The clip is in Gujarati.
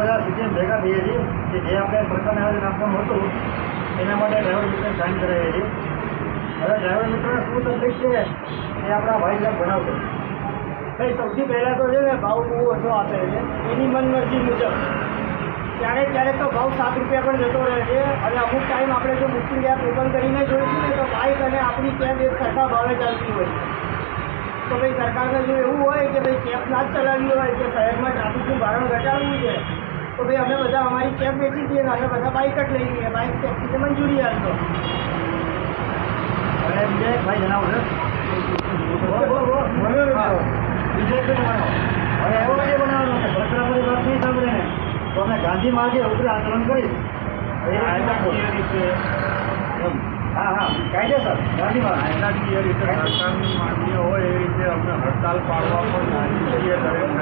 બધા સીટીએમ ભેગા થઈએ છીએ કે જે આપણે સરકારને આવેદન આપવાનું હતું એના માટે ડ્રાઈવર મિત્રને સાઇન કરાવીએ છીએ. હવે ડ્રાઈવર મિત્રને શું તકલીફ છે એ આપણા ભાઈ સાહેબ બનાવશે. ભાઈ સૌથી પહેલાં તો છે ને ભાવ બહુ ઓછો આપે છે એની મનમરજી મુજબ. ક્યારેક ક્યારેક તો ભાવ 7 રૂપિયા પણ જતો રહે છે અને અમુક ટાઈમ આપણે જો બુકિંગ એપ ઓપન કરીને જોઈશું ને તો બાઇક અને આપણી કેબ એક સરખા ભાવે ચાલતી હોય છે. તો ભાઈ સરકારને જો એવું હોય કે ભાઈ કેબ ના જ ચલાવવી હોય કે શહેરમાં ટ્રાફિકનું ભારણ ઘટાડવું છે તો ભાઈ અમે બધા અમારી કેબ વેચી દઈએ ને અમે બધા બાઇક જ લઈ લઈએ. બાઇક ટેક્સીને મંજૂરી આપજો. હવે બીજા એક ભાઈ જણાવો છે બીજો એક બનાવો. હવે એવો એ બનાવવાનો કે સરકારની વાત નહીં સાંભળે ને તો અમે ગાંધી માર્ગે ઉગ્ર આંદોલન કરીશ. હા હા કાયદેસર ગાંધી માર્ગ કાયદાકીય રીતે સરકારની માંગણીઓ હોય એ રીતે અમને હડતાલ પાડવા પણ માંગીએ છીએ દરેક